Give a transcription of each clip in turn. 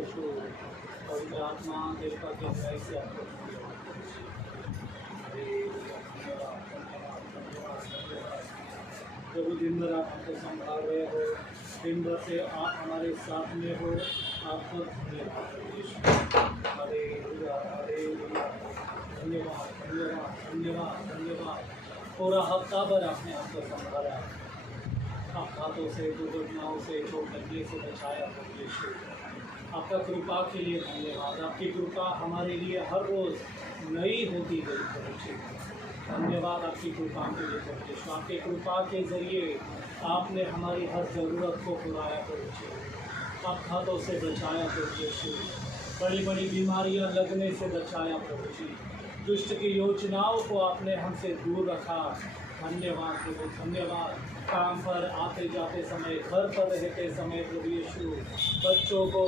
यीशु। पवित्र आत्मा देव का गहराई से आपको प्रभु, दिन भर आप हमको संभाल रहे हो, दिन भर से आप हमारे साथ में हो, आपको धन्यवाद यीशु। हालेलुया, हालेलुया, धन्यवाद धन्यवाद धन्यवाद धन्यवाद। पूरा हफ्ता भर आपने हमको संभाला, हाथों से, दुर्घटनाओं से, चोट लगने से बचाया प्रभु यीशु। आपका कृपा के लिए धन्यवाद। आपकी कृपा हमारे लिए हर रोज़ नई होती गई प्रभु जी। धन्यवाद आपकी कृपा के लिए प्रभु यीशु। आपके कृपा के ज़रिए आपने हमारी हर ज़रूरत को पुराया प्रभु जी। आप हाथों से बचाया प्रभु यीशु, बड़ी बड़ी बीमारियां लगने से बचाया प्रभु जी। दुष्ट की योजनाओं को आपने हमसे दूर रखा। धन्यवाद प्रभु, धन्यवाद। काम पर आते जाते समय, घर पर रहते समय प्रभु यीशु, बच्चों को,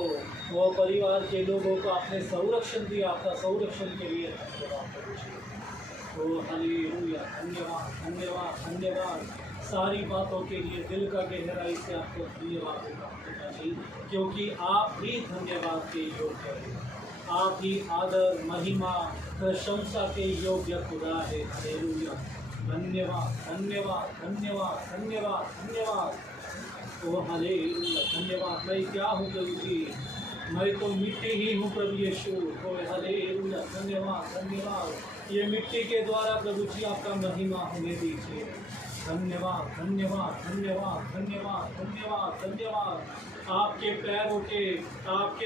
वो परिवार के लोगों को आपने संरक्षण दिया। आपका संरक्षण के लिए धन्यवाद प्रभु जी। ओ हालेलुया, धन्यवाद धन्यवाद धन्यवाद। सारी बातों के लिए दिल का गहराई से आपको धन्यवाद देता हूं पिताजी, क्योंकि आप ही धन्यवाद के योग्य हैं। आप ही आदर, महिमा, प्रशंसा के योग्य खुदा है। हालेलुया, धन्यवाद धन्यवाद धन्यवाद धन्यवाद धन्यवाद। ओ हालेलुया, धन्यवाद। मैं क्या हूँ प्रभु जी? मैं तो मिट्टी ही हूँ प्रभु यीशु। ओ हालेलुया, धन्यवाद धन्यवाद। ये मिट्टी के द्वारा प्रभु जी आपका महिमा होने दीजिए। धन्यवाद धन्यवाद धन्यवाद धन्यवाद धन्यवाद धन्यवाद। आपके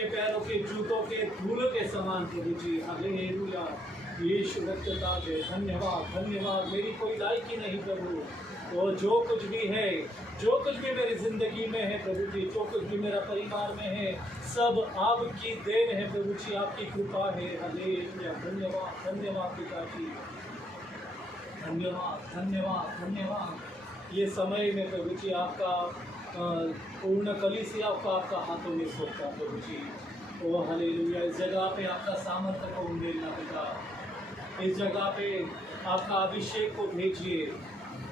पैरों के जूतों के धूल के समान प्रभु जी। हालेलुया, यीशु रखता है। धन्यवाद धन्यवाद। मेरी कोई लायकी नहीं प्रभु, वो जो कुछ भी है, जो कुछ भी मेरी ज़िंदगी में है प्रभु जी, जो कुछ भी मेरा परिवार में है, सब आपकी देन है प्रभु जी, आपकी कृपा है। हालेलुया, धन्यवाद धन्यवाद पिताजी, धन्यवाद धन्यवाद धन्यवाद। ये समय में प्रभु जी आपका पूर्ण कलीसिया आपका हाथों में सौंपता प्रभु जी। ओ हालेलुया, इस जगह पे आपका सामर्थ्य को उंडेलना पिता, इस जगह पे आपका अभिषेक को भेजिए।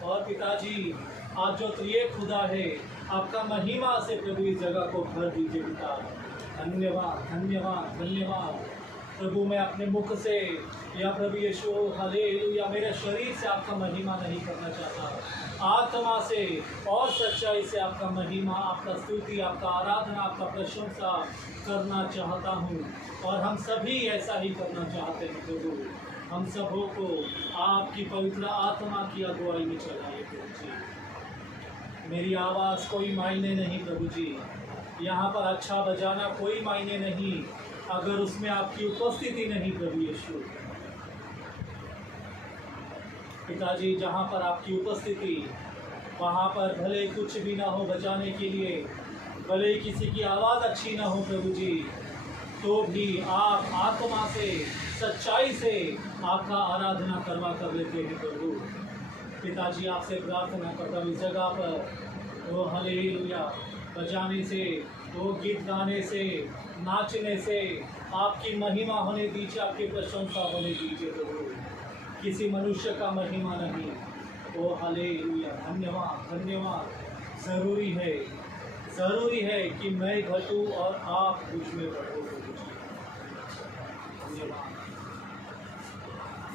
और पिताजी, आप जो त्रिएक खुदा है, आपका महिमा से प्रभु इस जगह को भर दीजिए पिता। धन्यवाद धन्यवाद धन्यवाद प्रभु। मैं अपने मुख से या प्रभु यीशु हालेलुया मेरे शरीर से आपका महिमा नहीं करना चाहता, आत्मा से और सच्चाई से आपका महिमा, आपका स्तुति, आपका आराधना, आपका प्रशंसा करना चाहता हूँ। और हम सभी ऐसा ही करना चाहते हैं प्रभु। हम सबों को आपकी पवित्र आत्मा की अगुवाई में चलाइए प्रभु जी। मेरी आवाज़ कोई मायने नहीं प्रभु जी, यहाँ पर अच्छा बजाना कोई मायने नहीं अगर उसमें आपकी उपस्थिति नहीं प्रभु यीशु। पिताजी, जहाँ पर आपकी उपस्थिति, वहाँ पर भले कुछ भी ना हो बजाने के लिए, भले किसी की आवाज़ अच्छी ना हो प्रभु जी, तो भी आप आत्मा से, सच्चाई से आपका आराधना करवा कर लेते हैं प्रभु। पिताजी, आपसे प्रार्थना करता हूँ इस जगह पर वो हालेलुया बजाने से, वो गीत गाने से, नाचने से आपकी महिमा होने दीजिए, आपकी प्रशंसा होने दीजिए प्रभु, किसी मनुष्य का महिमा नहीं। ओ हालेलुया, धन्यवाद धन्यवाद। ज़रूरी है कि मैं घटूँ और आप मुझ में बढ़ो प्रभु जी। धन्यवाद।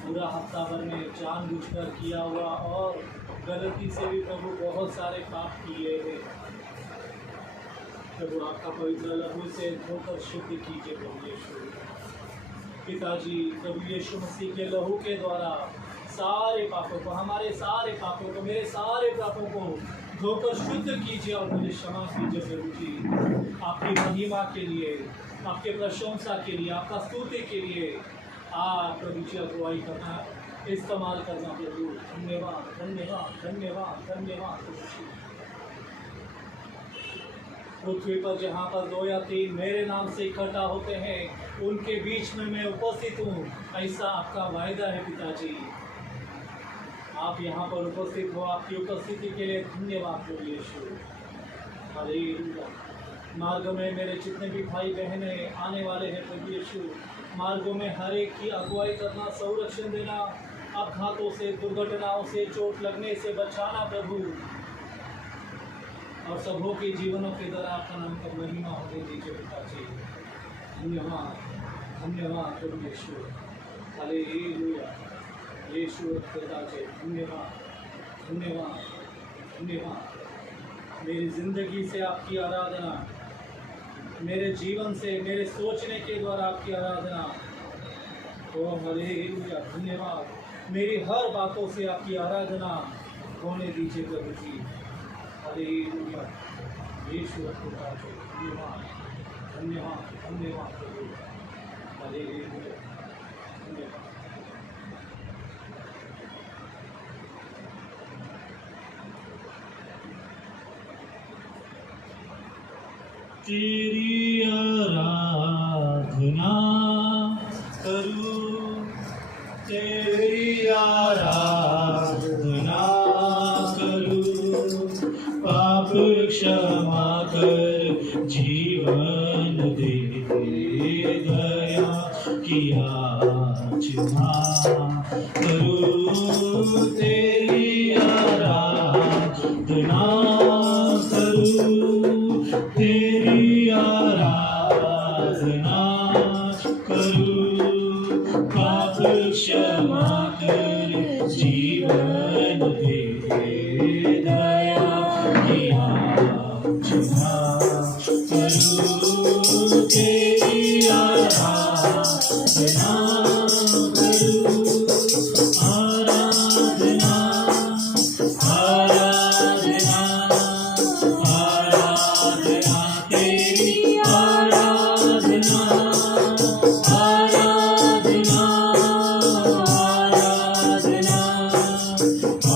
पूरा हफ्ता भर में जानबूझकर किया हुआ और गलती से भी प्रभु बहुत सारे पाप किए हैं प्रभु, आपका पवित्र लहू से धोकर शुद्ध कीजिए प्रभु यीशु। पिताजी, प्रभु यीशु मसीह के लहू के द्वारा सारे पापों को, हमारे सारे पापों को, मेरे सारे पापों को धोकर शुद्ध कीजिए और मुझे क्षमा कीजिए प्रभु जी। आपकी महिमा के लिए, आपके प्रशंसा के लिए, आपका स्तुति के लिए आप प्रभु जी अगुवाई करना, इस्तेमाल करना प्रभु। धन्यवाद धन्यवाद धन्यवाद धन्यवाद प्रभु जी। पृथ्वी पर जहाँ पर 2 या 3 मेरे नाम से इकट्ठा होते हैं, उनके बीच में मैं उपस्थित हूँ, ऐसा आपका वायदा है पिताजी। आप यहाँ पर उपस्थित हो, आपकी उपस्थिति के लिए धन्यवाद प्रभु यीशु। हालेलुया। मार्ग में मेरे जितने भी भाई बहनें आने वाले हैं प्रभु यीशु, मार्गों में हर एक की अगुवाई करना, संरक्षण देना, अपघातों से, दुर्घटनाओं से, चोट लगने से बचाना प्रभु, और सबों के जीवनों के द्वारा आपका नाम का महिमा होने दीजिए पिताजी। धन्यवाद धन्यवाद परमेश्वर हालेलुया यीशु पिताजी धन्यवाद धन्यवाद धन्यवाद मेरी ज़िंदगी से आपकी आराधना मेरे जीवन से मेरे सोचने के द्वारा आपकी आराधना ओ हालेलुया धन्यवाद मेरी हर बातों से आपकी आराधना होने दीजिए प्रभु जी हालेलुया यीशु पिताजी धन्यवाद धन्यवाद धन्यवाद प्रभु हालेलुया धन्यवाद तेरी आराधना करूं तेरी आराधना करूं पाप क्षमा कर जीवन दे दया की याचना करूं तेरी आराधना करूं तेरी आराधना करूं पाप क्षमा कर जीवन दे दया की याचना करूं तेरी आराधना करूं आराधना आराधना आराधना तेरी आराधना आराधना आराधना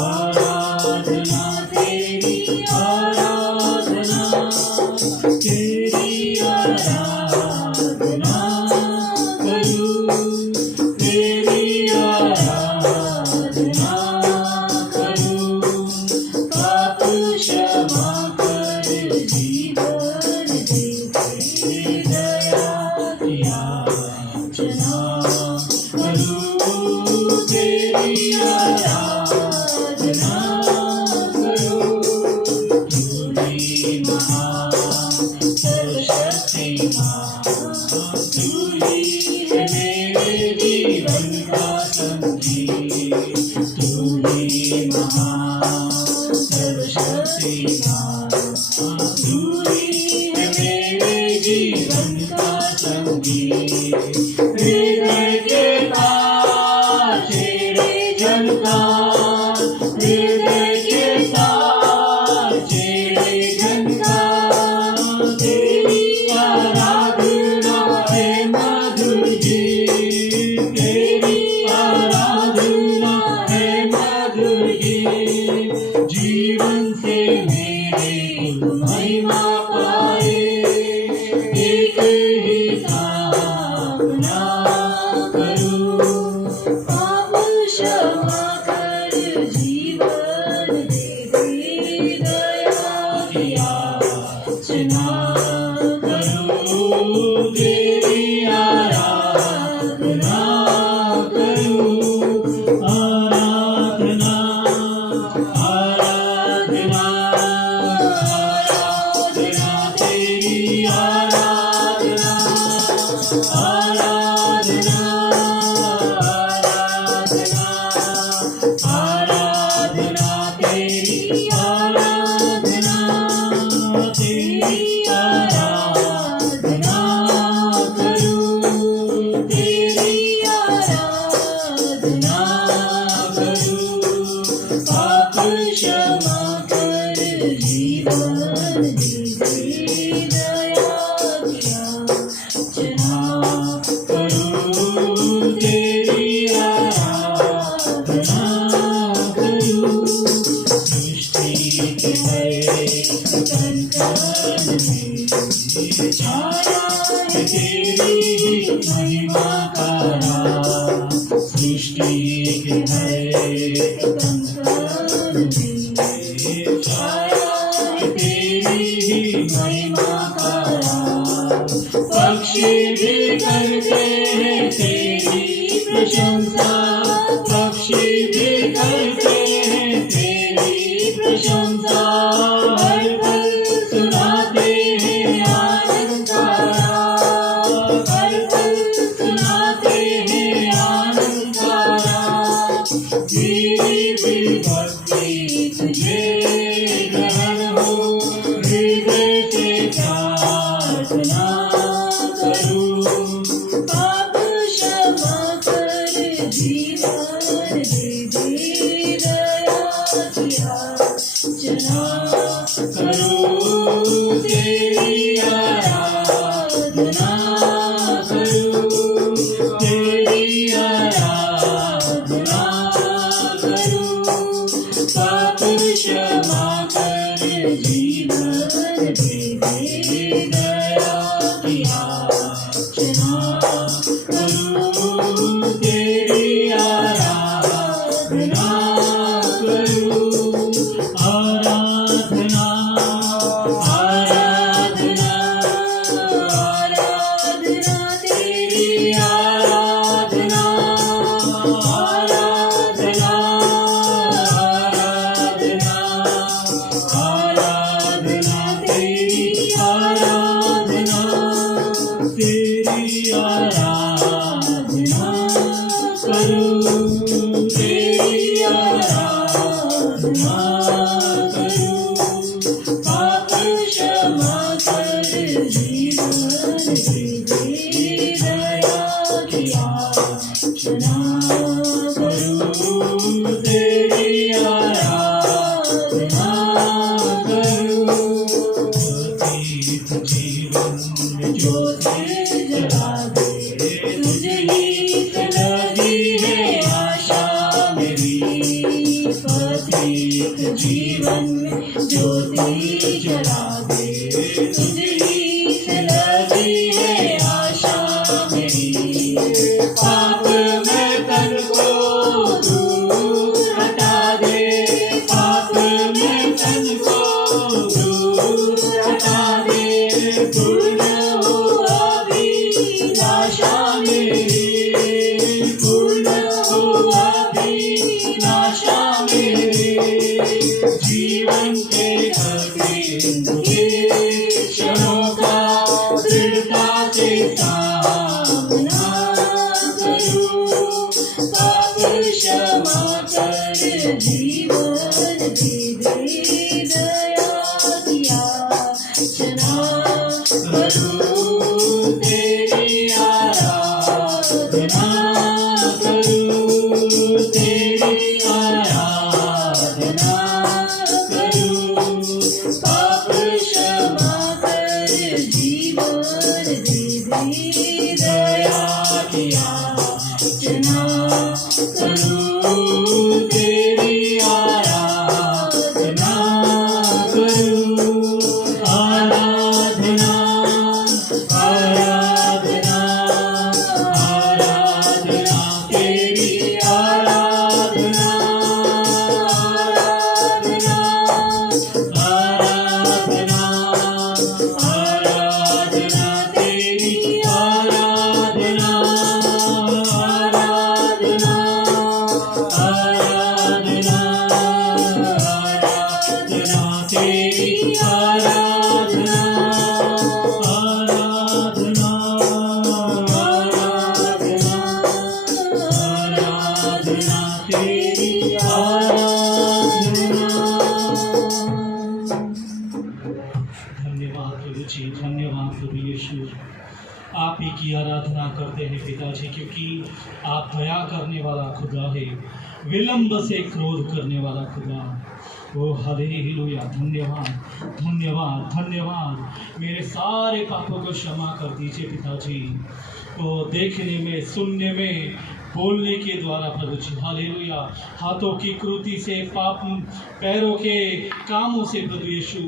आराधना तेरी आराधना तेरी आराधना करूं तेरी आराधना करूं पाप क्षमा कर जीवन दे दया याचना करूं तेरी आराधना करूं तूने महान सर्वशक्तिमान तू ही है मेरे जीवन का संगीत तू ही महान सर्वशक्तिमान तू ही है मेरे जीवन का संगीत हृदय के तार तेरे झनकार हृदय के तार तेरे झनकार तेरी आराधना है मधुर गीत तेरी आराधना है मधुर गीत जीवन से मेरे कुल महिमा पाए एक ही कामना करूं पाप क्षमा कर जीवन दे दया की याचना करूं तेरी आराधना करूं आराधना आराधना आराधना तेरी आराधना आराधना आराधना आराधना तेरी आराधना तेरी आराधना करूं तेरी आराधना करूं पाप क्षमा कर जीवन दे दया की याचना करूं तेरी आराधना करूं सृष्टि के हरे तन में छाया है तेरी महिमा का राज सृष्टि के हरे तन में छाया है तेरी महिमा का राज पक्षी भी करते हैं तेरी प्रशंसा पक्षी भी करते हैं तेरी प्रशंसा हर पल सुनाते हैं आनंद का राग में ज्योति जला दे, तुझे ही लगी है आशा मेरी, पथिक जीवन में ज्योति जला दे, तुझे ही लगी है आशा मेरी। पाप में तन को दूर हटा दे, पाप में तन को दूर हटा दे, पूर्ण हो अभिलाषा मेरी, पूर्ण हो अभिलाषा मेरी। जीवन के कठिन क्षणों का दृढ़ता से सामना करूं, पाप क्षमा कर जीवन दे दे, दया की याचना करूं, तेरी आराधना करूं, तेरी आराधना करूं, पाप क्षमा कर जीवन दे दे, दया की याचना करूं, तेरी आराधना करूं। आराधना आराधना आराधना, तेरी आराधना आराधना आराधना, तेरी आराधना आराधना आराधना आराधना, तेरी आराधना आराधना आराधना आराधना, तेरी आराधना। धन्यवाद प्रभु जी, धन्यवाद प्रभु यीशु। आप ही की आराधना करते हैं पिताजी, क्योंकि आप दया करने वाला खुदा है, विलंब से क्रोध करने वाला खुदा। ओ हालेलुया, धन्यवाद धन्यवाद धन्यवाद। मेरे सारे पापों को क्षमा कर दीजिए पिताजी, ओ देखने में, सुनने में, बोलने के द्वारा प्रभु जी। हालेलुया, हाथों की कृति से, पाप पैरों के कामों से प्रभु यीशु,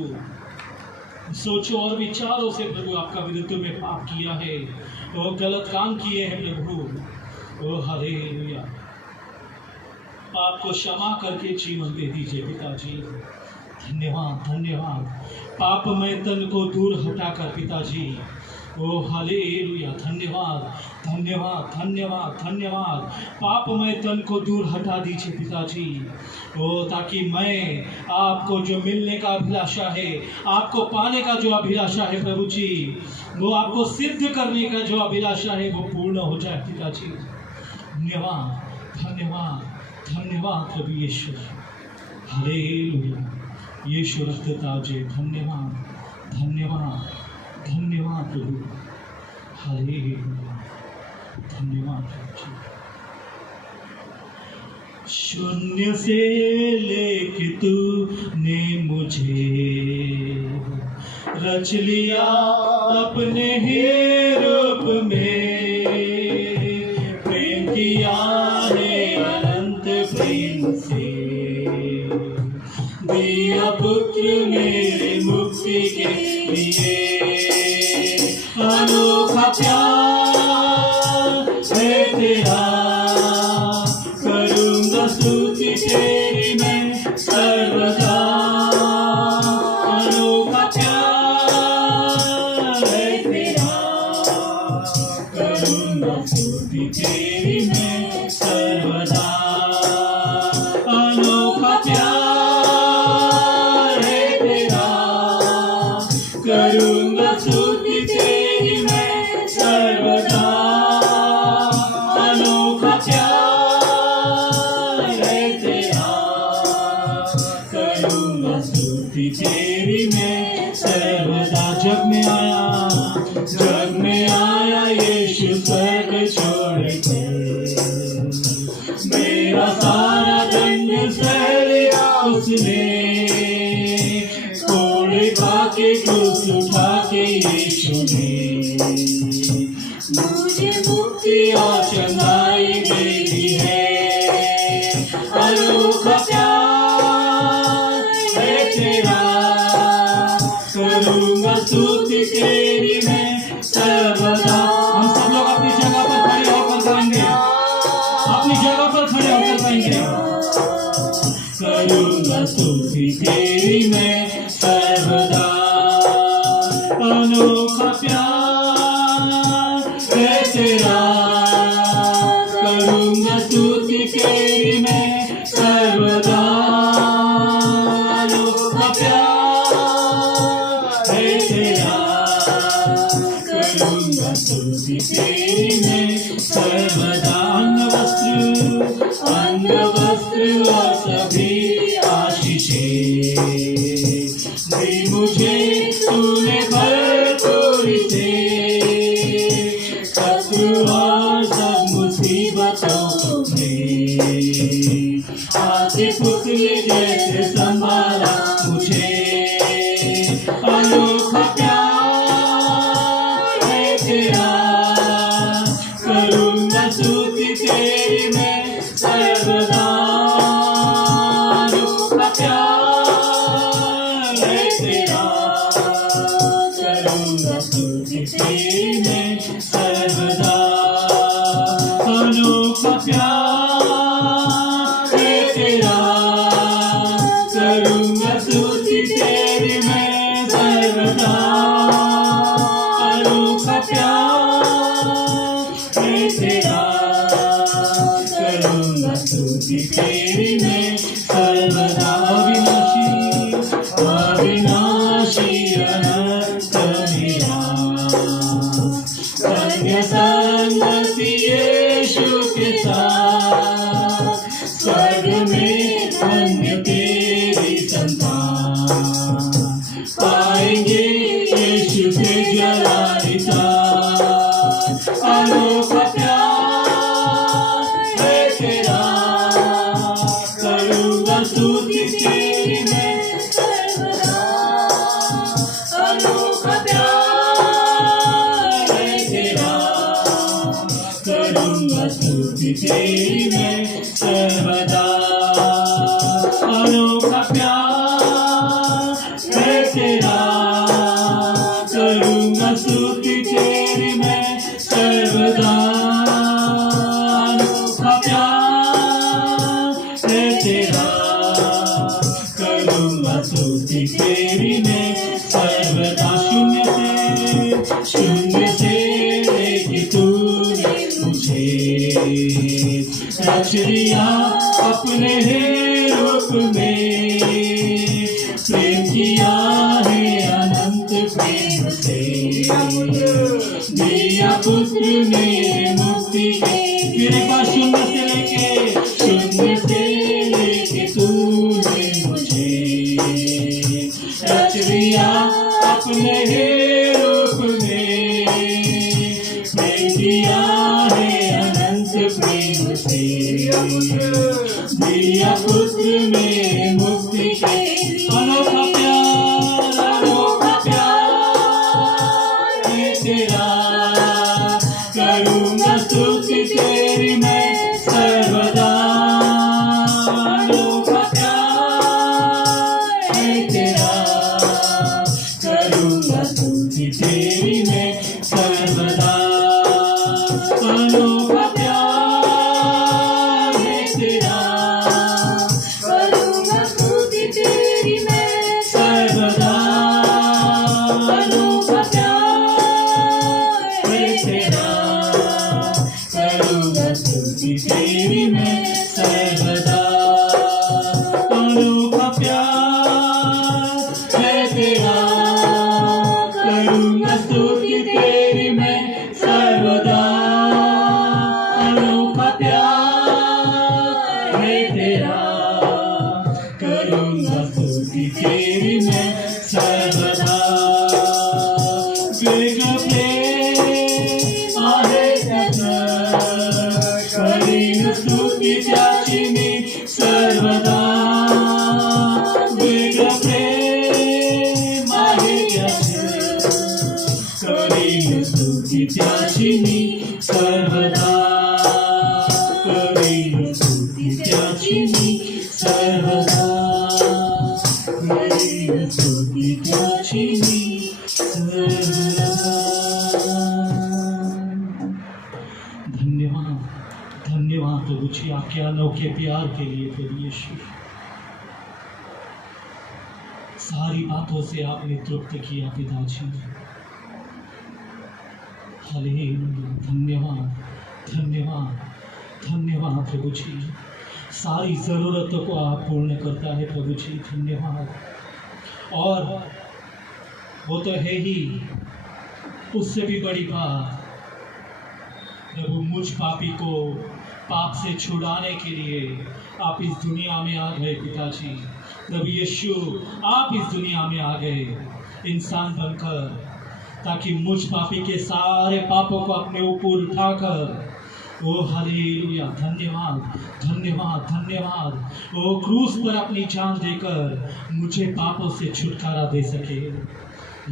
सोचो और विचारों से प्रभु आपका विरुद्ध में पाप किया है, और गलत काम किए हैं प्रभु। ओ हालेलुया, पाप को क्षमा करके जीवन दे दीजिए पिताजी। धन्यवाद धन्यवाद। पापमय तन को दूर हटाकर पिताजी, ओ हालेलुया, धन्यवाद धन्यवाद धन्यवाद धन्यवाद। पापमय तन को दूर हटा दीजिए पिताजी, ओ ताकि मैं आपको जो मिलने का अभिलाषा है, आपको पाने का जो अभिलाषा है प्रभु जी, वो आपको सिद्ध करने का जो अभिलाषा है वो पूर्ण हो जाए पिताजी। धन्यवाद धन्यवाद धन्यवाद प्रभु यीशु। हालेलुया, यीशु रक्तताजे, धन्यवाद धन्यवाद धन्यवाद प्रभु। हालेलुया, धन्यवाद प्रभु जी। शून्य से लेके तूने मुझे रच लिया अपने ही रूप में, प्रेम किया है अनंत प्रेम से, दिया पुत्र मेरे मुक्ति के लिए। अनोखा प्यार है तेरा, करूँगा स्तुति तेरी मैं सर्वदा। अनोखा प्यार है तेरा, करूँगा स्तुति तेरी मैं सर्वदा। अनोखा प्यार है तेरा, करूँगा स्तुति तेरी मैं सर्वदा। अनोखा प्यार है तेरा, करूँगा स्तुति तेरी मैं सर्वदा। जग में आया यीशु स्वर्ग छोड़ के, मुझे मुक्ति और चंगाई देती है। अनोखा प्यार है तेरा, करूँगा स्तुति तेरी मैं सर्वदा। हम सब लोग अपनी जगह पर खड़े होकर गाएंगे, अपनी जगह पर खड़े होकर गाएंगे। करूँगा स्तुति तेरी मैं सर्वदा। अनोखा प्यार है तेरा, करूँगा स्तुति तेरी मैं सर्वदा। अनोखा प्यार है तेरा, करूँगा स्तुति तेरी मैं सर्वदा। अंग वस्त्र और सभी आशीषें दी मुझे तूने भरपूर से। शत्रु और सब मुसीबतों में आते पुतले जैसे संभाला मुझे। अनोखा प्यार है तेरा, करूँगा स्तुति तेरी मैं सर्वदा। अनोखा प्यार है तेरा, करूँगा स्तुति तेरी मैं सर्वदा। अनोखा प्यार है तेरा, करूँगा स्तुति तेरी मैं सर्वदा। अनोखा प्यार है तेरा, करूँगा स्तुति तेरी मैं सर्वदा। अविनाशी अनंत मेरा, धन्य संगति यीशु के साथ। स्वर्ग में धन्य तेरी संतान, पाएंगे यीशु से जलालिता। अनोखा प्यार है तेरा, करूँगा स्तुति तेरी मैं सर्वदा। अनोखा प्यार है तेरा, करूँगा स्तुति तेरी मैं सर्वदा। अनोखा प्यार है तेरा, करूँगा स्तुति तेरी मैं सर्वदा। अनोखा प्यार है तेरा, करूँगा स्तुति तेरी मैं सर्वदा। शून्य से लेके तूने मुझे रच लिया अपने ही रूप में। प्रेम किया है अनंत प्रेम से, दिया पुत्र मेरे मुक्ति के। फिर एक बार शून्य से लेके तूने मुझे रच लिया अपने ही रूप में। प्रेम किया है अनंत प्रेम से, दिया पुत्र मेरे मुक्ति के। अनोखा प्यार है तेरा, करूँगा स्तुति तेरी मैं सर्वदा। अनोखा प्यार है तेरा, करूँगा स्तुति तेरी मैं सर्वदा। अनोखा प्यार है तेरा, करूँगा स्तुति तेरी मैं सर्वदा। अनोखा प्यार है तेरा, करूँगा स्तुति तेरी मैं सर्वदा। अनोखा प्यार है तेरा, करूँगा स्तुति तेरी मैं सर्वदा। अनोखा प्यार है तेरा, करूँगा स्तुति तेरी मैं सर्वदा। वेग प्रेम आहे त्याचं, करीन स्तुति त्याची मी सर्वदा। वेग प्रेम आहे त्याचं, करीन करें स्तुति त्याचिनी सर्वदा, करें स्तुति त्याचिनी सर्वदा, करें स्तुति त्याचिनी सर्वदा। धन्यवाद, धन्यवाद प्रभु जी आपके अनोखे प्यार के लिए प्रभु यीशु। सारी बातों से आपने तृप्त किया पिताजी। हालेलुया, धन्यवाद, धन्यवाद, धन्यवाद प्रभु जी। सारी ज़रूरतों को आप पूर्ण करता है प्रभु जी, धन्यवाद। और वो तो है ही, उससे भी बड़ी बात प्रभु, मुझ पापी को पाप से छुड़ाने के लिए आप इस दुनिया में आ गए पिताजी। प्रभु यीशु आप इस दुनिया में आ गए इंसान बनकर, ताकि मुझ पापी के सारे पापों को अपने ऊपर उठाकर, ओ हालेलुया, धन्यवाद, धन्यवाद, धन्यवाद, ओ क्रूस पर अपनी जान देकर मुझे पापों से छुटकारा दे सके।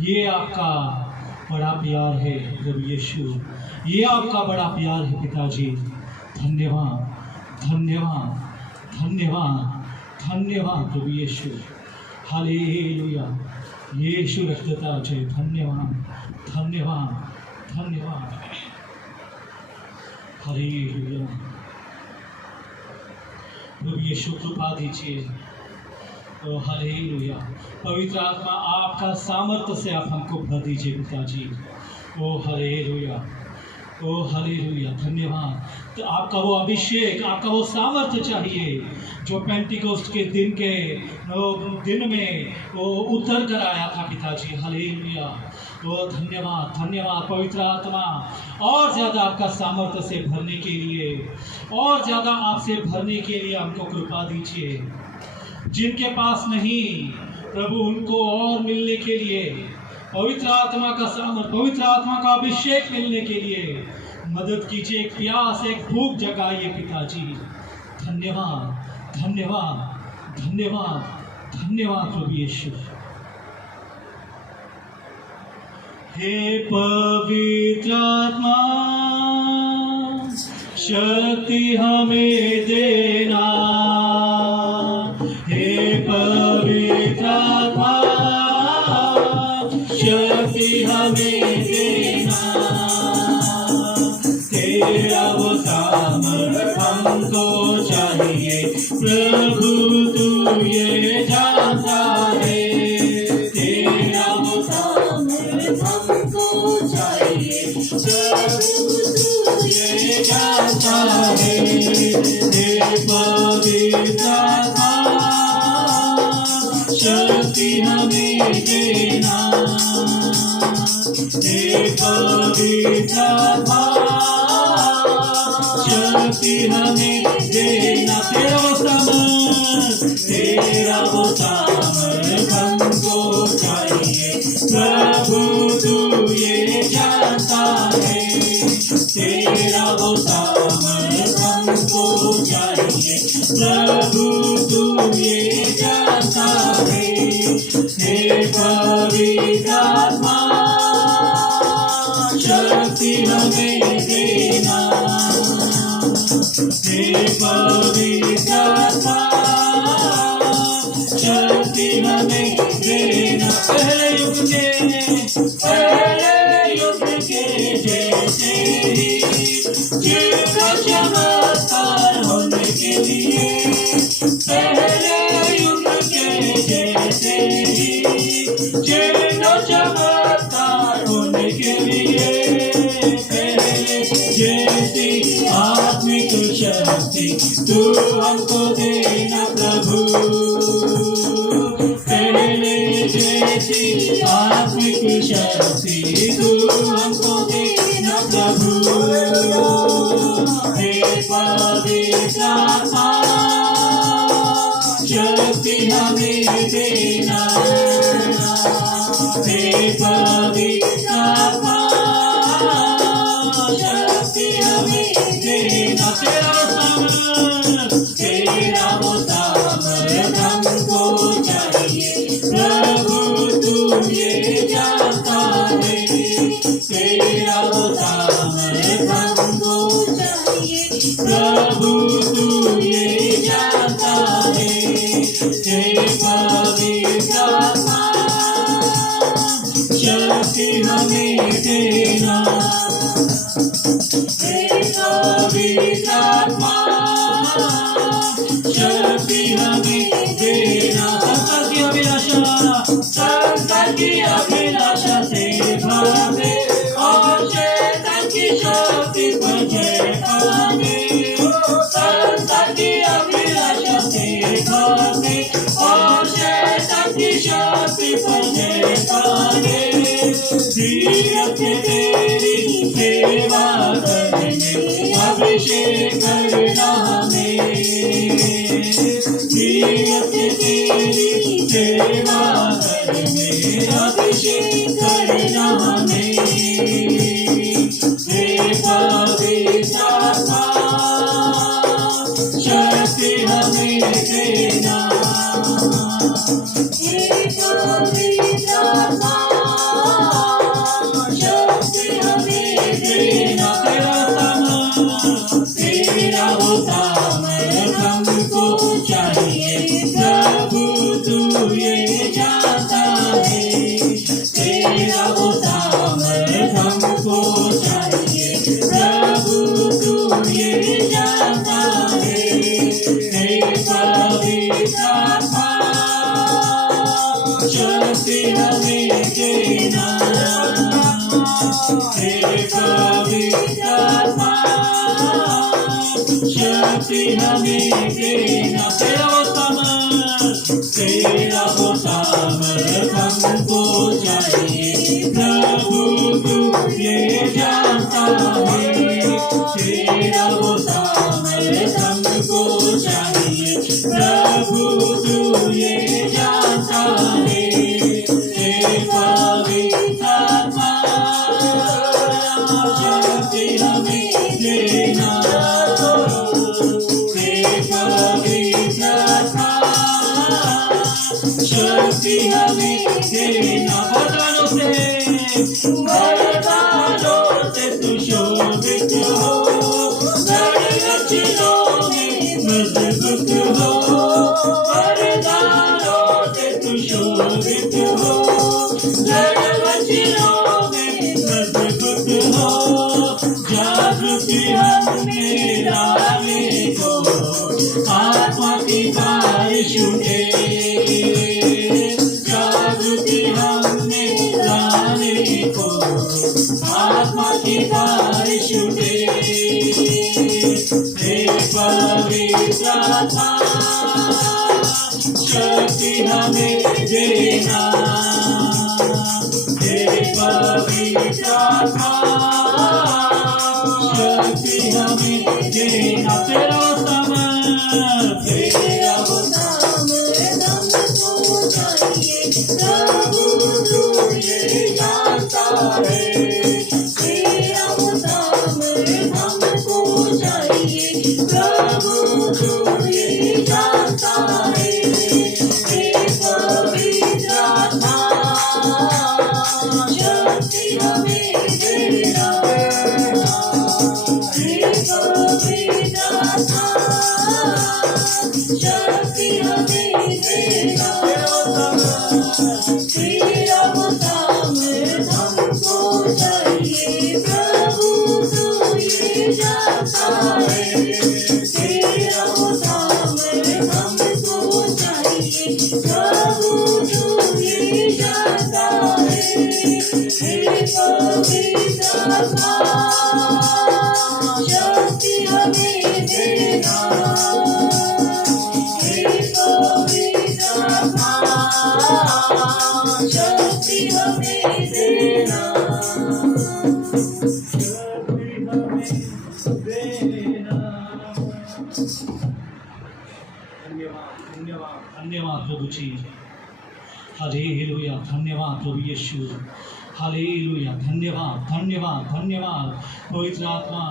ये आपका बड़ा प्यार है प्रभु यीशु, ये आपका बड़ा प्यार है पिताजी। धन्यवाद, धन्यवाद, धन्यवाद, धन्यवाद प्रभु यीशु। हालेलुया, यीशु रखता जय। धन्यवाद, धन्यवाद, धन्यवाद। हालेलुया प्रभु यीशु, कृपा दीजिए। ओ हालेलुया, पवित्र आत्मा आपका सामर्थ्य से आप हमको भर दीजिए पिताजी। ओ हालेलुया, ओ हालेलुया, धन्यवाद। तो आपका वो अभिषेक, आपका वो सामर्थ्य चाहिए जो पेंटिकोस्ट के दिन में वो उतर कर आया था पिताजी। हालेलुया, ओ धन्यवाद, धन्यवाद पवित्र आत्मा। और ज़्यादा आपका सामर्थ्य से भरने के लिए, और ज़्यादा आपसे भरने के लिए हमको कृपा दीजिए। जिनके पास नहीं प्रभु, उनको और मिलने के लिए पवित्र आत्मा का सामर्थ्य, पवित्र आत्मा का अभिषेक मिलने के लिए मदद कीजिए। एक प्यास, एक भूख जगाइए पिताजी। धन्यवाद, धन्यवाद, धन्यवाद, धन्यवाद प्रभु यीशु। हे पवित्र आत्मा, शक्ति हमें देना। हे पवित्र आत्मा, शक्ति हमें देना। तेरा वो सामर्थ हमको चाहिए प्रभु, तू ये जानता है। तेरा वो सामर्थ हमको चाहिए प्रभु, तू ये जानता है। हे पवित्र आत्मा, शक्ति हमें देना। हे पवित्र आत्मा, शक्ति हमें देना। तेरा वो सामर्थ, तेरा वो सामर्थ हमको चाहिए प्रभु, तू ये जानता है। तेरा वो सामर्थ हमको चाहिए प्रभु, तू ये जानता है। हे पवित्र आत्मा, शक्ति हमें देना। हे पवित्र आत्मा, शक्ति हमें देना। पहले युग के जैसे ही जीवन चमत्कार होने के लिए, पहले युग के जैसे ही जीवन चमत्कार होने के लिए, पहले जैसी आत्मिक शक्ति तू हमको देना प्रभु। पहले जैसी आत्मिक शक्ति तू हमको देना प्रभु। हे पवित्र आत्मा, शक्ति हमें देना। हे पवित्र आत्मा, शक्ति हमें देना। तेरा वो सामर्थ हमको चाहिए प्रभु, तू ये जानता है। प्रभु तू ये जानता है, हे पवित्र आत्मा शक्ति हमें देना, हे पवित्र आत्मा शक्ति हमें देना। संसार की अभिलाषा से भागे और शैतान की शक्ति पर जय पावे। संसार की अभिलाषा से भागे और शैतान की शक्ति पर जय पावे। धीरज से तेरी सेवा करने अभिषेक करना हमें, धीरज से तेरी सेवा करने अभिषेक करना हमें, हे पवित्र आत्मा शक्ति हमें देना, हे पवित्र आत्मा शक्ति हमें देना। तेरा सामर्थ हमको चाहिए, प्रभु तू ये जानता है, तेरा सामर्थ हमको चाहिए, प्रभु तू ये जानता है, हे पवित्र आत्मा शक्ति हमें देना, हे पवित्र आत्मा शक्ति हमें देना। तेरा सामर्थ हमको चाहिए, प्रभु तू ये जानता है, तेरा सामर्थ हमको चाहिए, प्रभु तू ये जानता है, हे पवित्र आत्मा शक्ति हमें देना, शक्ति हमें देना। वरदानों से सुशोभित हो, लक्षणों में मजबूत हो, वरदानों से सुशोभित हो, लक्षणों में मजबूत हो, जागृति हमें लाने को आत्मा की बारिश उठे, जागृति हमें लाने को आत्मा की बारिश उठे, हे पवित्र आत्मा शक्ति हमें देना, हे पवित्र आत्मा शक्ति हमें देना। तेरा सामर्थ हमको चाहिए, प्रभु तू ये जानता है, तेरा सामर्थ हमको चाहिए, प्रभु तू ये जानता है, हे पवित्र आत्मा शक्ति हमें देना, हे पवित्र आत्मा शक्ति हमें देना। तेरा सामर्थ हमको चाहिए, प्रभु तू ये जानता है, तेरा सामर्थ हमको चाहिए, प्रभु तू ये जानता है, हे पवित्र आत्मा शक्ति हमें देना, हे पवित्र आत्मा शक्ति हमें देना, शक्ति हमें देना। धन्यवाद धन्यवाद धन्यवाद प्रभु जी, हालेलुया, धन्यवाद प्रभु यीशु, हालेलुया, धन्यवाद धन्यवाद धन्यवाद। पवित्र आत्मा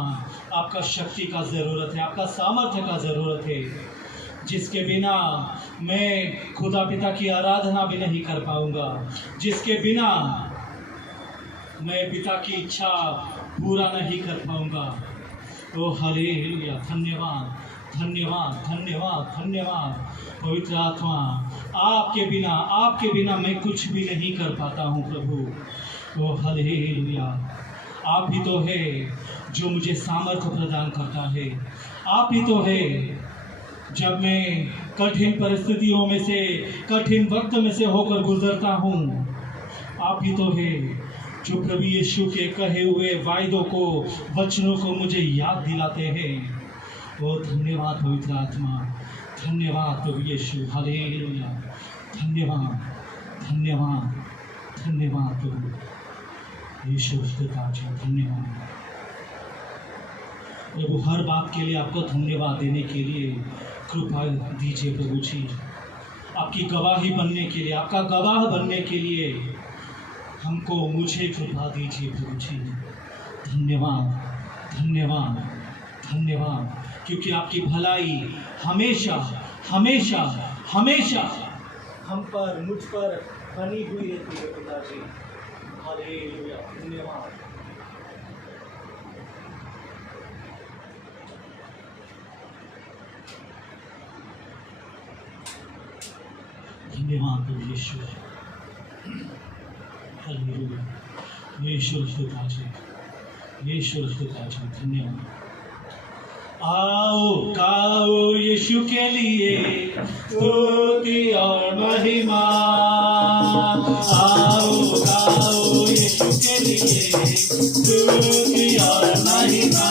आपका शक्ति का ज़रूरत है, आपका सामर्थ्य का ज़रूरत है, जिसके बिना मैं खुदा पिता की आराधना भी नहीं कर पाऊंगा, जिसके बिना मैं पिता की इच्छा पूरा नहीं कर पाऊंगा। ओ हालेलुया, धन्यवाद धन्यवाद धन्यवाद धन्यवाद। पवित्र आत्मा, आपके बिना मैं कुछ भी नहीं कर पाता हूँ प्रभु। ओ हालेलुया, आप ही तो है जो मुझे सामर्थ्य प्रदान करता है। आप ही तो है जब मैं कठिन परिस्थितियों में से, कठिन वक्त में से होकर गुजरता हूँ। आप ही तो है जो प्रभु यीशु के कहे हुए वायदों को, वचनों को मुझे याद दिलाते हैं। ओ धन्यवाद पवित्र आत्मा, धन्यवाद प्रभु यीशु, हालेलुया, धन्यवाद धन्यवाद धन्यवाद प्रभु यीशु, धन्यवाद प्रभु। हर बात के लिए आपको धन्यवाद देने के लिए कृपा दीजिए प्रभु जी। आपकी गवाही बनने के लिए, आपका गवाह बनने के लिए हमको, मुझे कृपा दीजिए प्रभु जी। धन्यवाद धन्यवाद धन्यवाद, क्योंकि आपकी भलाई हमेशा हमेशा हमेशा हम पर, मुझ पर बनी हुई रहती है पिताजी। हालेलुया, धन्यवाद धन्यवाद प्रभु यीशु, हालेलुया, यीशु स्तुति, यीशु स्तुति, धन्यवाद। आओ गाओ यीशु के लिए स्तुति और महिमा। आओ गाओ यीशु के लिए स्तुति और महिमा।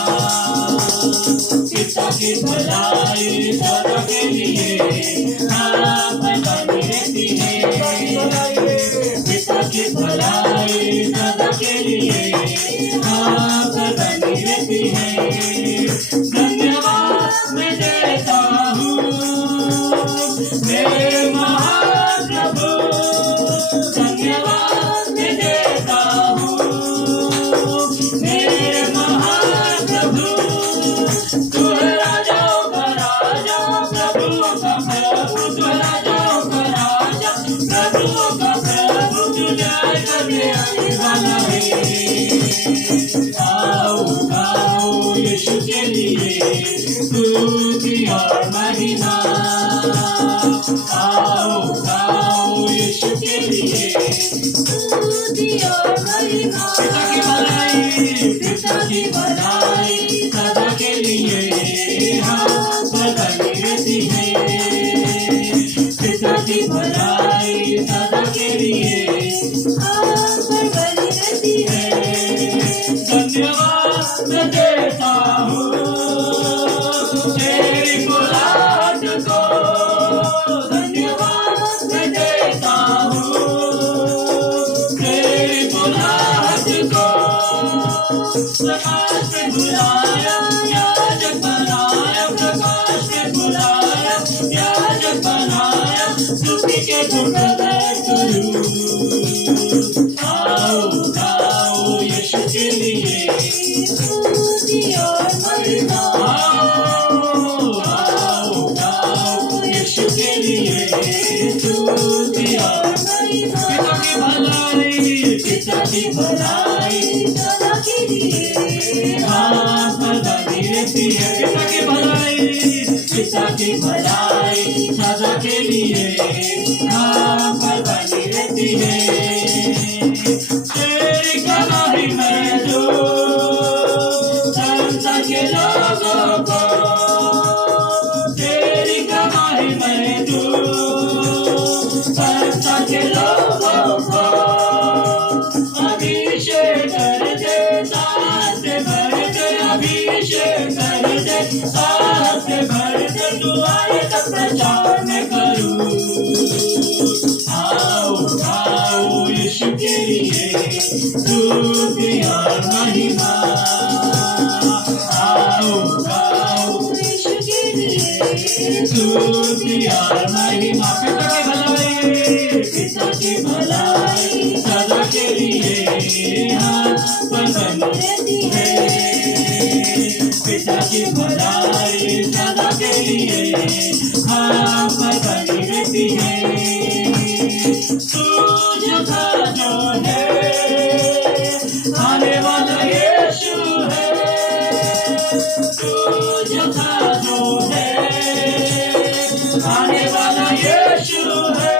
पिता की भलाई सदा के लिए आप बनी रहती है। पिता की भलाई सदा के लिए आप बनी रहती है। धन्यवाद मैं देता हूँ मेरे महाप्रभु, धन्यवाद मैं देता हूँ मेरे महाप्रभु। तू है राजाओं का राजा, प्रभुओं का प्रभु, तू है राजाओं का राजा, प्रभुओं का प्रभु, तू न्याय करने आने वाला है। आओ गाओ यीशु के लिए स्तुति और महिमा। आओ गाओ यीशु के लिए स्तुति और महिमा। पिता की भलाई, पिता की भलाई सदा के लिए हाँ बनी रहती है। पिता की भलाई सदा के लिए हाँ बनी रहती है। धन्यवाद मैं देता हूँ तेरी मुराद को, धन्यवाद मैं देता हूँ तेरी मुराद को। प्रकाश में बुलाया, याजक बनाया, प्रकाश में बुलाया, याजक बनाया, स्तुति के धुन करूँ। आओ गाओ यीशु के लिए स्तुति और महिमा। आओ गाओ यीशु के लिए स्तुति और महिमा। पिता की भलाई, पिता की भलाई सदा के लिए हाँ बनी रहती है। पिता की भलाई, पिता की भलाई सदा के लिए हाँ बनी रहती है। तेरी गवाही में जो संसार के लोगों को, तेरी गवाही में जो संसार के लोगों को अभिषेक कर दे, साथ से भर दे, अभिषेक कर दे, साथ से भर दे। तू आए तब प्रचार में करूँ। आओ गाओ यीशु के लिए स्तुति और महिमा। आओ गाओ यीशु के लिए स्तुति और महिमा। पिता की भलाई सदा के लिए हाँ बनी रहती है। पिता की भलाई सदा के लिए हाँ बनी रहती है। तुझका जो है आने वाला यीशु है। यथा जो है आने वाला यीशु है।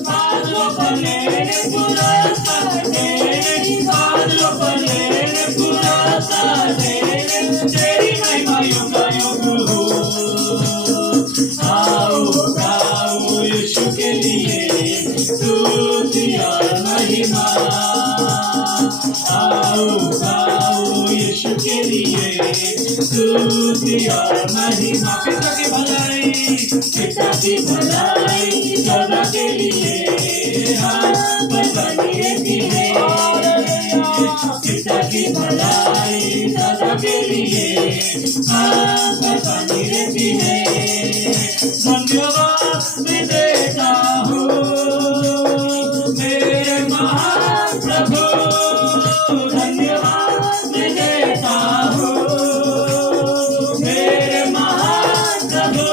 बादलों पर लेने पूरा साथ देने, बादलों पर लेने पूरा साथ देने, तेरी महिमा युग युग हो। आओ गाओ यीशु के लिए स्तुति और महिमा, आओ गाओ यीशु के लिए स्तुति और महिमा। पिता की भलाई, पिता की भलाई सदा के लिए हाथ पर बनी रहती है। पिता की भलाई सदा के लिए हाथ पर बनी रहती है। धन्यवाद मैं देता हूँ मेरे महान प्रभु, धन्यवाद मैं देता हूँ मेरे महान प्रभु।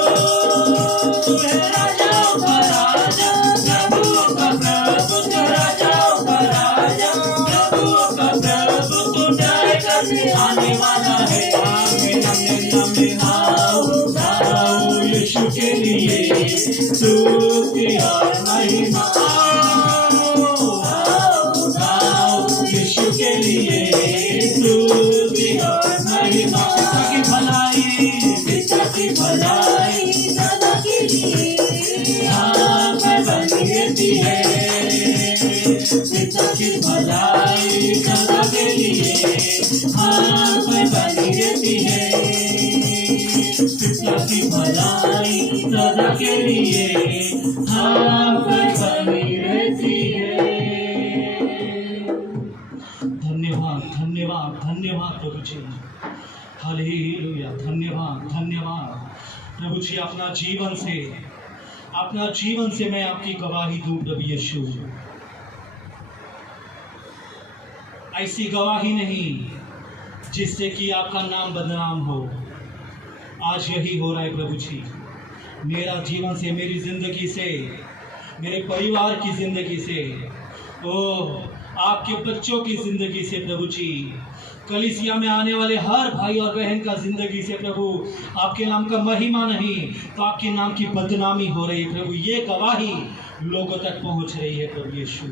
राजाओं का राजा, प्रभुओं का प्रभु, राजाओं का राजा, प्रभुओं का प्रभु, तू न्याय करने आने वाला है। आमीन आमीन आमीन। आओ गाओ यीशु के लिए स्तुति और महिमा, आओ गाओ यीशु के लिए स्तुति और महिमा। पिता की भलाई, पिता की भलाई सदा के लिए हाथ पर बनी रहती है। पिता की भलाई सदा के लिए हाथ पर बनी रहती है। पिता की भलाई सदा के लिए हाथ पर बनी रहती है। धन्यवाद धन्यवाद धन्यवाद प्रभु जी, हालेलुया। धन्यवाद धन्यवाद प्रभु जी। अपना जीवन से मैं आपकी गवाही दूं प्रभु यीशु। ऐसी गवाही नहीं जिससे कि आपका नाम बदनाम हो। आज यही हो रहा है प्रभु जी। मेरा जीवन से, मेरी जिंदगी से, मेरे परिवार की जिंदगी से, ओ आपके बच्चों की जिंदगी से प्रभु जी, कलीसिया में आने वाले हर भाई और बहन का जिंदगी से प्रभु, आपके नाम का महिमा नहीं तो आपके नाम की बदनामी हो रही है प्रभु। ये गवाही लोगों तक पहुंच रही है प्रभु यीशु।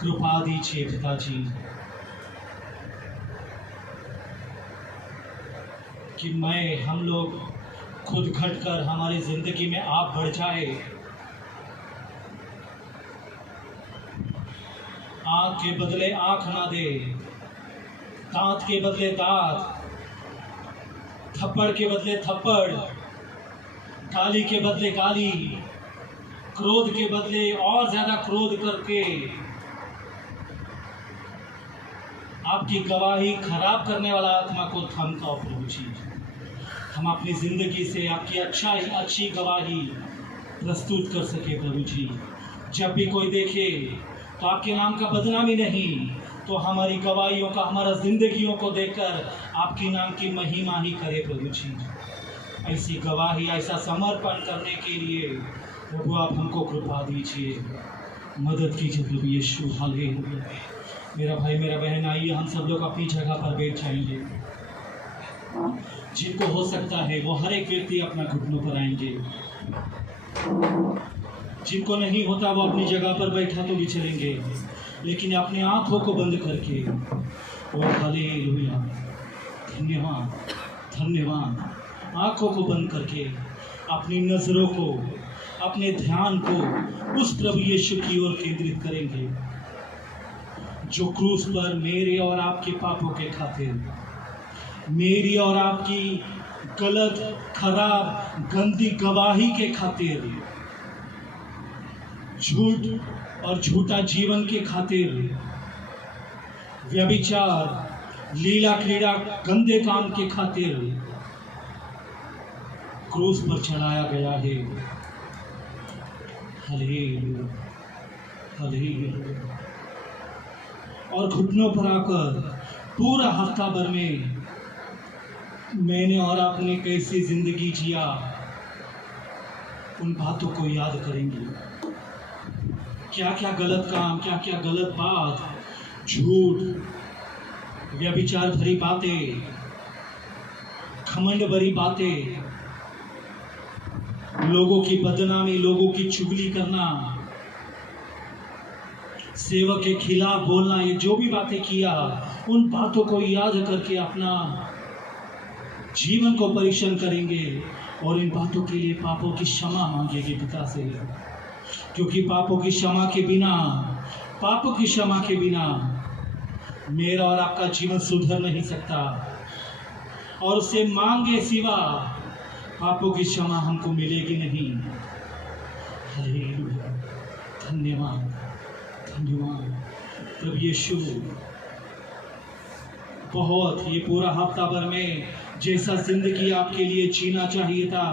कृपा दीजिए पिताजी कि हम लोग खुद घटकर हमारी जिंदगी में आप बढ़ जाए। आँख के बदले आँख ना दे, दांत के बदले दांत, थप्पड़ के बदले थप्पड़, गाली के बदले गाली, क्रोध के बदले और ज्यादा क्रोध करके आपकी गवाही खराब करने वाला आत्मा को थमकाओ प्रभु जी। हम अपनी जिंदगी से आपकी अच्छी गवाही प्रस्तुत कर सके प्रभु जी। जब भी कोई देखे तो आपके नाम का बदनामी नहीं तो हमारी गवाहियों का, हमारा जिंदगियों को देखकर आपके नाम की महिमा ही करे प्रभु जी। ऐसी गवाही, ऐसा समर्पण करने के लिए प्रभु आप हमको कृपा दीजिए, मदद कीजिए प्रभु यीशु। हालेलुया। मेरा भाई मेरा बहन, आइए हम सब लोग अपनी जगह पर बैठ जाएंगे। जिनको हो सकता है वो हर एक व्यक्ति अपना घुटनों पर आएंगे। जिनको नहीं होता वो अपनी जगह पर बैठा तो भी चलेंगे, लेकिन अपनी आंखों को बंद करके ओ हालेलुया, धन्यवाद धन्यवाद, आंखों को बंद करके अपनी नज़रों को, अपने ध्यान को उस प्रभु यीशु की ओर केंद्रित करेंगे जो क्रूस पर मेरे और आपके पापों के खातिर, मेरी और आपकी गलत, खराब, गंदी गवाही के खातिर, झूठ और झूठा जीवन के खातिर, व्यभिचार, लीला क्रीड़ा, गंदे काम के खातिर क्रूस पर चढ़ाया गया है। Hallelujah hallelujah. और घुटनों पर आकर पूरा हफ्ता भर में मैंने और आपने कैसी जिंदगी जिया, उन बातों को याद करेंगे। क्या क्या गलत काम, क्या क्या गलत बात, झूठ, व्यभिचार भरी बातें, घमंड भरी बातें, लोगों की बदनामी, लोगों की चुगली करना, सेवक के खिलाफ बोलना, ये जो भी बातें किया, उन बातों को याद करके अपना जीवन को परीक्षण करेंगे और इन बातों के लिए पापों की क्षमा मांगेंगे पिता से, क्योंकि पापों की क्षमा के बिना मेरा और आपका जीवन सुधर नहीं सकता, और उससे मांगे सिवा पापों की क्षमा हमको मिलेगी नहीं। हालेलुया, धन्यवाद प्रभु यीशु। बहुत ये पूरा हफ्ता भर में जैसा जिंदगी आपके लिए जीना चाहिए था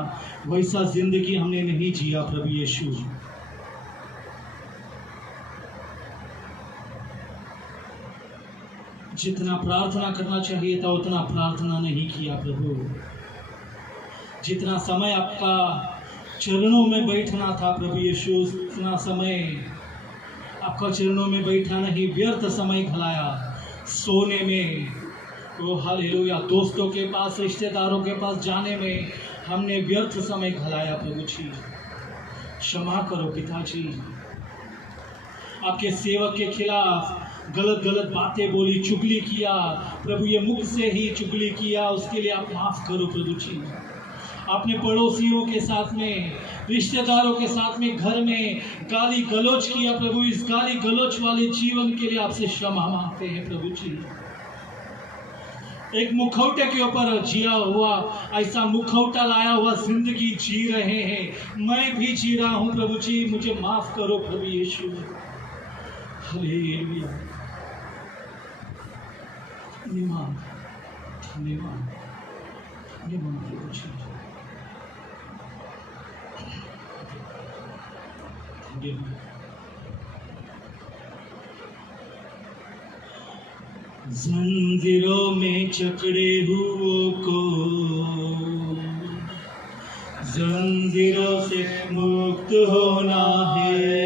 वैसा जिंदगी हमने नहीं जिया प्रभु यीशु। जितना प्रार्थना करना चाहिए था उतना प्रार्थना नहीं किया प्रभु। जितना समय आपका चरणों में बैठना था प्रभु यीशु, उतना समय आपका चरणों में बैठा नहीं, व्यर्थ समय घलाया सोने में। ओ हालेलुया, दोस्तों के पास, रिश्तेदारों के पास जाने में हमने व्यर्थ समय घलाया प्रभु जी। क्षमा करो पिताजी। आपके सेवक के खिलाफ गलत बातें बोली, चुगली किया प्रभु, ये मुख से ही चुगली किया, उसके लिए आप माफ करो प्रभु जी। आपने पड़ोसियों के साथ में, रिश्तेदारों के साथ में, घर में गाली गलौज किया प्रभु, इस गाली गलौज वाले जीवन के लिए आपसे क्षमा मांगते हैं प्रभु जी। एक मुखौटे के ऊपर जिया हुआ, ऐसा मुखौटा लाया हुआ जिंदगी जी रहे हैं, मैं भी जी रहा हूं प्रभु जी, मुझे माफ करो प्रभु यीशु। हालेलुया, धन्यवाद प्रभु जी। जंजीरों में जकड़े हुओं को जंजीरों से मुक्त होना है,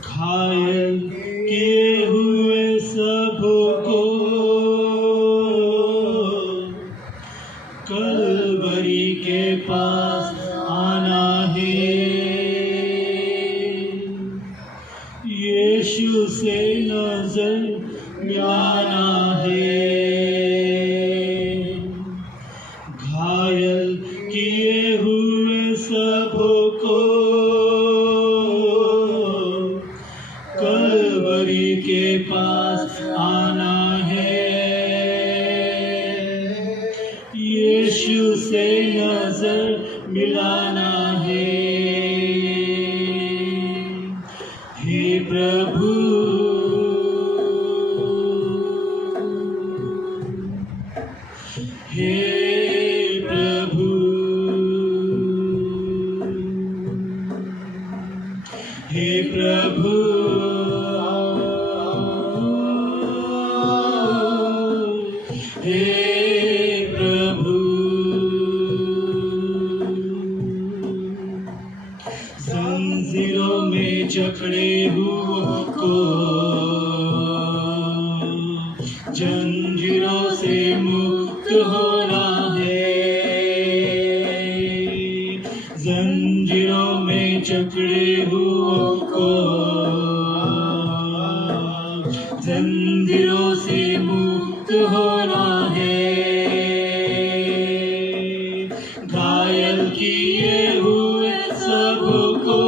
घायल किए हुए सबको कलवरी के पास आना है, यीशु से नजर मिलाना है, घायल किए हुए सबको कलवरी के पास आना है, यीशु से नजर मिलाना है। हे प्रभु, हे प्रभु, हे प्रभु, हे प्रभु, जंजीरों में जकड़े हुओं को जंजीरों से मुक्त होना है, जंजीरों में जकड़े हुओं को जंजीरों से मुक्त होना है, घायल किए हुए सबको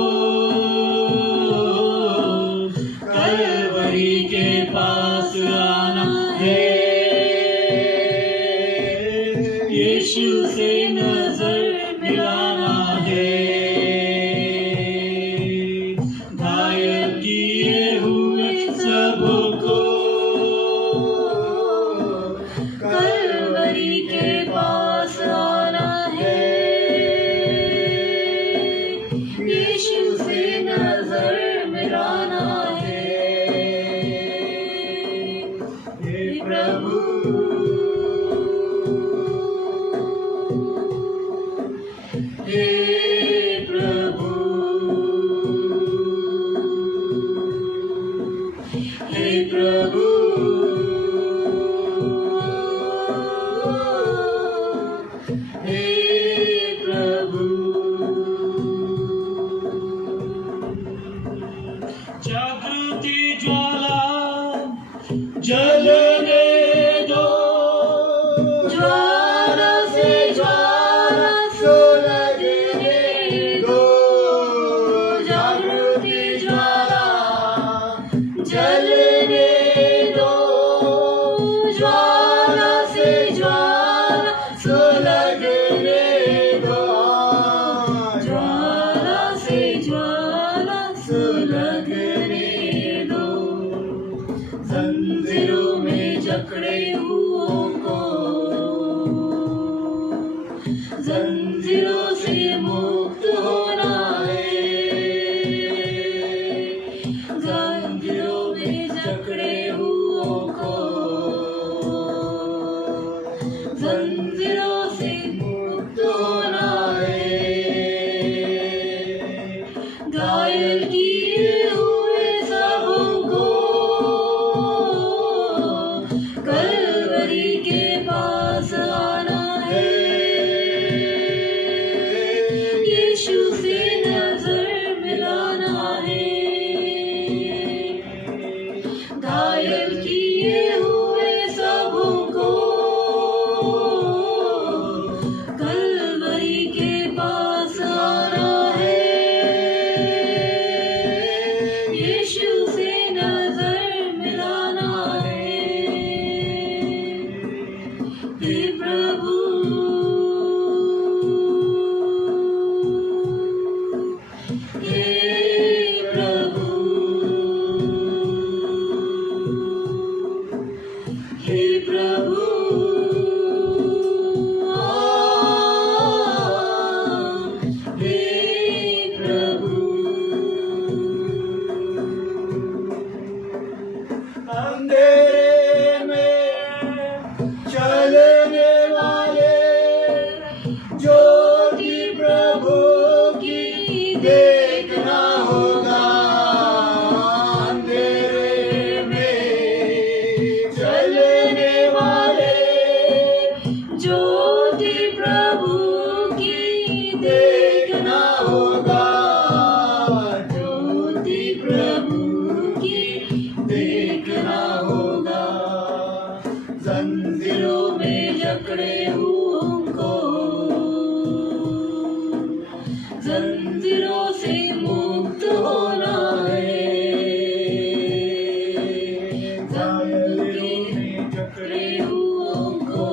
कलवरी के पास आना है, यीशु से नजर मिलाना है, घायल किए हुए सबको कलवरी के पास आना है, यीशु से नजर मिलाना है। हे प्रभु, हे प्रभु, हे प्रभु, जलने दो, ज्वाला से ज्वाला सुलगने दो, जागृति ज्वाला जलने दो, ज्वाला से ज्वाला सुलगने दो, ज्वाला से ज्वाला सुलगने दो, जंजीरों में जकड़े हुओं को जंजीरों से मुक्त होना है, जंजीरों में जकड़े हुओं को जंजीरों से मुक्त होना है, घायल किए हुए सबको कलवरी के पास आना है, यीशु से नजर मिलाना है, घायल किए हुए सबको कलवरी के पास आना है, यीशु से नजर मिलाना है, हे प्रभु हे प्रभु हे प्रभु हे प्रभु अंधेरे में चलने वाले ज्योति प्रभु की देखना होगा, अंधेरे में चलने वाले ज्योति प्रभु की देखना होगा, ज्योति प्रभु की देखना होगा, जंजीरों में जकड़े हुओं को जंजीरों से मुक्त होना है, जंजीरों में जकड़े हुओं को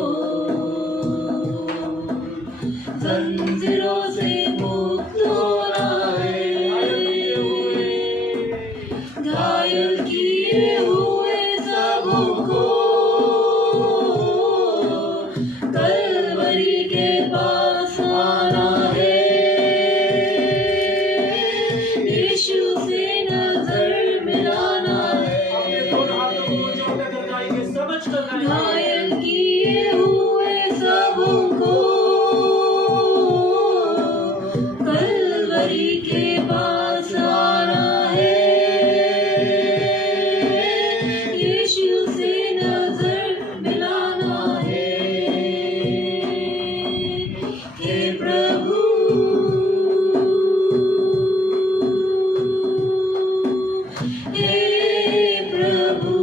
जंजीरों से मुक्त होना है, घायल किए हुए सबको कलवरी के पास आना है, यीशु से नजर मिलाना है, घायल किए हुए सबको कलवरी के पास आना है, यीशु से नजर मिलाना है, हे प्रभु हे प्रभु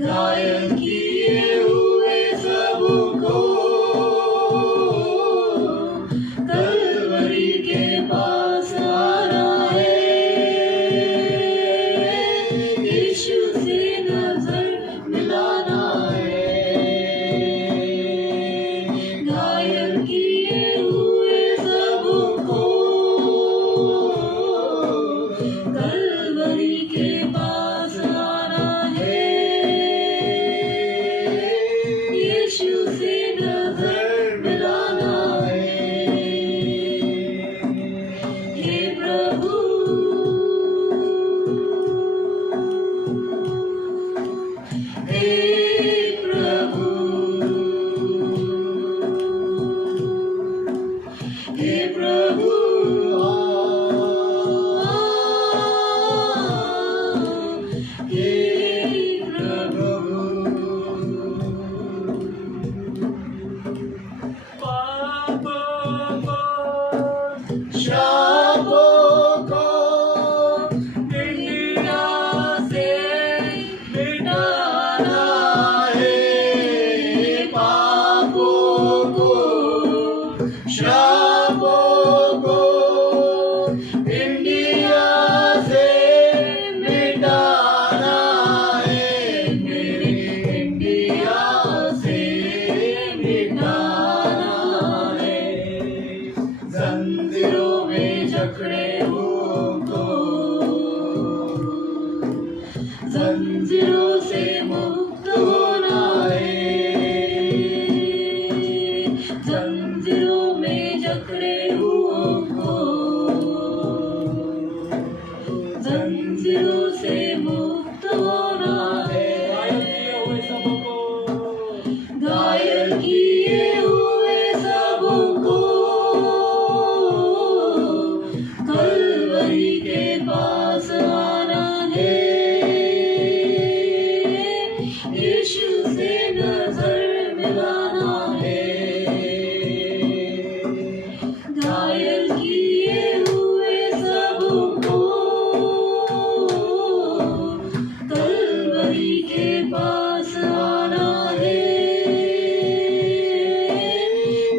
घायल किए हुए सबको कलवरी के पास आना है, यीशु से नजर मिलाना है। घायल किए हुए सबको कलवरी के पास आना है, यीशु से नजर मिलाना है। हे प्रभु, हे प्रभु, हे प्रभु, हे प्रभु। शापों को दुनिया से मिटाना है, पापों को, शापों को इंडिया से मिटाना है, मेरे इंडिया से मिटाना है। जंजीरों में जकड़े को जंजीरों से मुक्त होना है, जंजीरों में जकड़े को जंजीरों से मुक्त होना है। घायल किए हुए सबको कलवरी के पास आना है, यीशु से नजर मिलाना है। घायल किए हुए सबको कलवरी के पास आना है,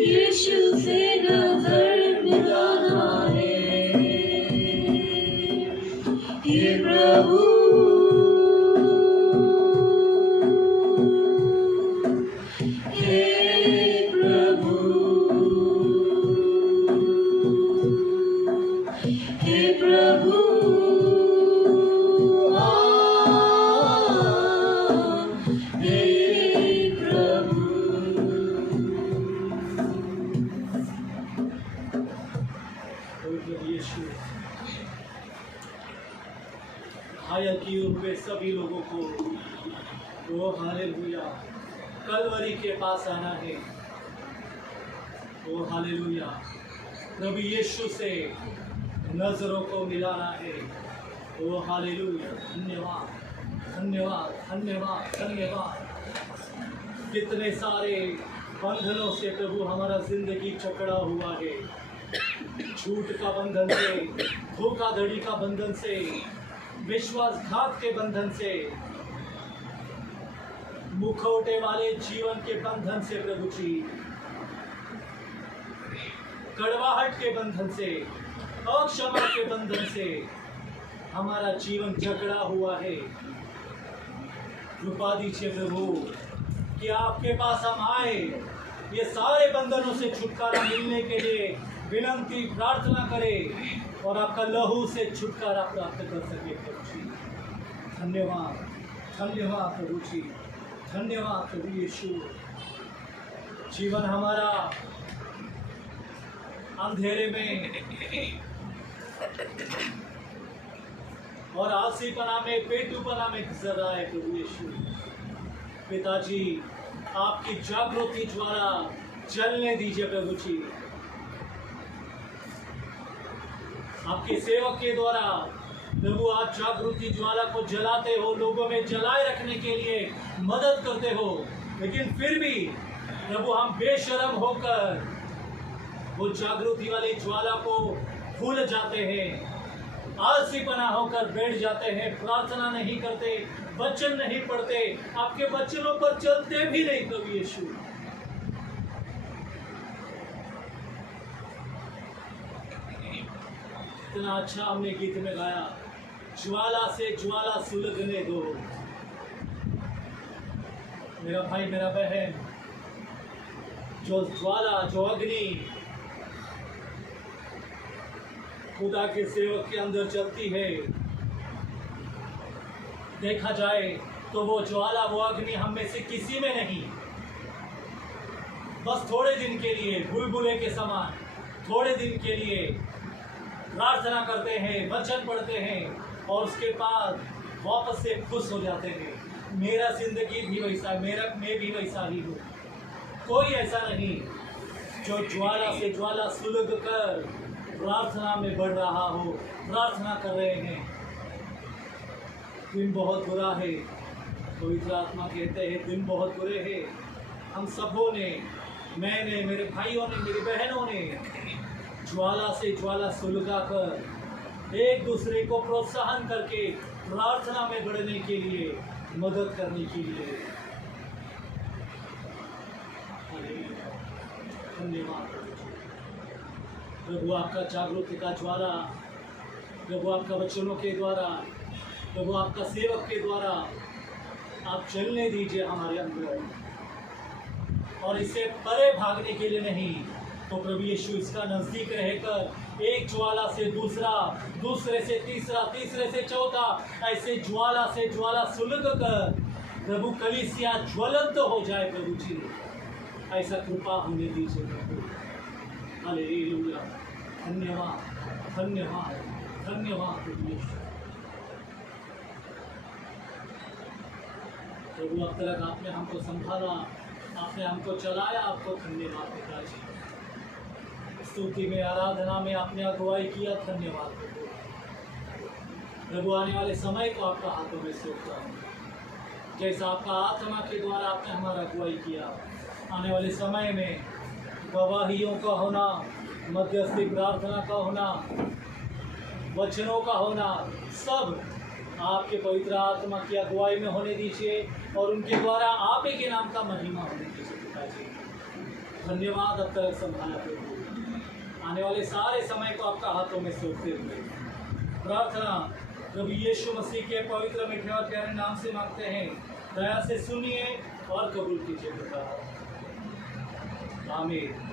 यीशु से नजर मिलाना है। हे प्रभु, हे प्रभु, हे प्रभु, हे प्रभु। पवित्र यीशु घायल किए हुए सभी लोगों को वो हालेलुया कलवरी के पास आना है। वो हालेलुया प्रभु यीशु से नजरों को मिलाना है। वो हालेलुया धन्यवाद धन्यवाद धन्यवाद धन्यवाद। कितने सारे बंधनों से प्रभु हमारा जिंदगी चकड़ा हुआ है, झूठ का बंधन से, धोखाधड़ी का बंधन से, विश्वासघात के बंधन से, मुखौटे वाले जीवन के बंधन से प्रभु जी, कड़वाहट के बंधन से, अक्षमा के बंधन से हमारा जीवन जकड़ा हुआ है। कृपा दीजिए प्रभु कि आपके पास हम आए, ये सारे बंधनों से छुटकारा मिलने के लिए विनंती प्रार्थना करें और आपका लहू से छुटकारा प्राप्त कर सके प्रभु जी। धन्यवाद धन्यवाद प्रभु जी, धन्यवाद प्रभु यीशु। जीवन हमारा अंधेरे में और आलसीपना में, पेटूपना में गुजर रहा है प्रभु यीशु। पिताजी आपकी जागृति द्वारा जलने दीजिए प्रभु जी। आपके सेवक के द्वारा प्रभु आप जागृति ज्वाला को जलाते हो, लोगों में जलाए रखने के लिए मदद करते हो, लेकिन फिर भी प्रभु हम बेशर्म होकर वो जागृति वाली ज्वाला को भूल जाते हैं, आलसीपना होकर बैठ जाते हैं, प्रार्थना नहीं करते, वचन नहीं पढ़ते, आपके वचनों पर चलते भी नहीं प्रभु यीशु। इतना अच्छा हमने गीत में गाया, ज्वाला से ज्वाला सुलगने दो। मेरा भाई मेरा बहन, जो ज्वाला जो अग्नि खुदा के सेवक के अंदर चलती है, देखा जाए तो वो ज्वाला वो अग्नि हम में से किसी में नहीं। बस थोड़े दिन के लिए बुलबुले के समान थोड़े दिन के लिए प्रार्थना करते हैं, वचन पढ़ते हैं और उसके बाद वापस से खुश हो जाते हैं। मेरा जिंदगी भी वैसा, मैं भी वैसा ही हूँ। कोई ऐसा नहीं जो ज्वाला से ज्वाला सुलग कर प्रार्थना में बढ़ रहा हो, प्रार्थना कर रहे हैं। दिन बहुत बुरा है, पवित्र आत्मा कहते हैं दिन बहुत बुरे हैं। हम सबों ने, मैंने, मेरे भाइयों ने, मेरी बहनों ने ज्वाला से ज्वाला सुलगा कर एक दूसरे को प्रोत्साहन करके प्रार्थना में बढ़ने के लिए, मदद करने के लिए। धन्यवाद प्रभु, आपका जागृति का ज्वाला, प्रभु आपका वचनों के द्वारा, प्रभु आपका सेवक के द्वारा आप चलने दीजिए हमारे अंदर, और इससे परे भागने के लिए नहीं तो प्रभु यीशु इसका नज़दीक रहकर एक ज्वाला से दूसरा, दूसरे से तीसरा, तीसरे से चौथा, ऐसे ज्वाला से ज्वाला सुलग कर प्रभु कलीसिया ज्वलंत हो जाए। प्रभु जी ऐसा कृपा होने दीजिए प्रभु। हालेलुया, धन्यवाद धन्यवाद धन्यवाद प्रभु यीशु। प्रभु अब तक आपने हमको संभाला, आपने हमको चलाया, आपको धन्यवाद पिताजी। स्तुति में, आराधना में आपने अगुवाई किया, धन्यवाद प्रभु। प्रभु आने वाले समय को आपका हाथों में सौंपता हूँ, जैसा आपका आत्मा के द्वारा आपने हमारा अगुवाई किया। आने वाले समय में गवाहियों का होना, मध्यस्थी प्रार्थना का होना, वचनों का होना, सब आपके पवित्र आत्मा की अगुवाई में होने दीजिए और उनके द्वारा आप ही के नाम का महिमा होने दीजिए पिताजी। धन्यवाद अब तक संभाला प्रभु। आने वाले सारे समय को आपका हाथों में सौंपते हुए प्रार्थना प्रभु यीशु मसीह के पवित्र मीठे और प्यारे नाम से मांगते हैं। दया से सुनिए और कबूल कीजिए पिता। आमीन।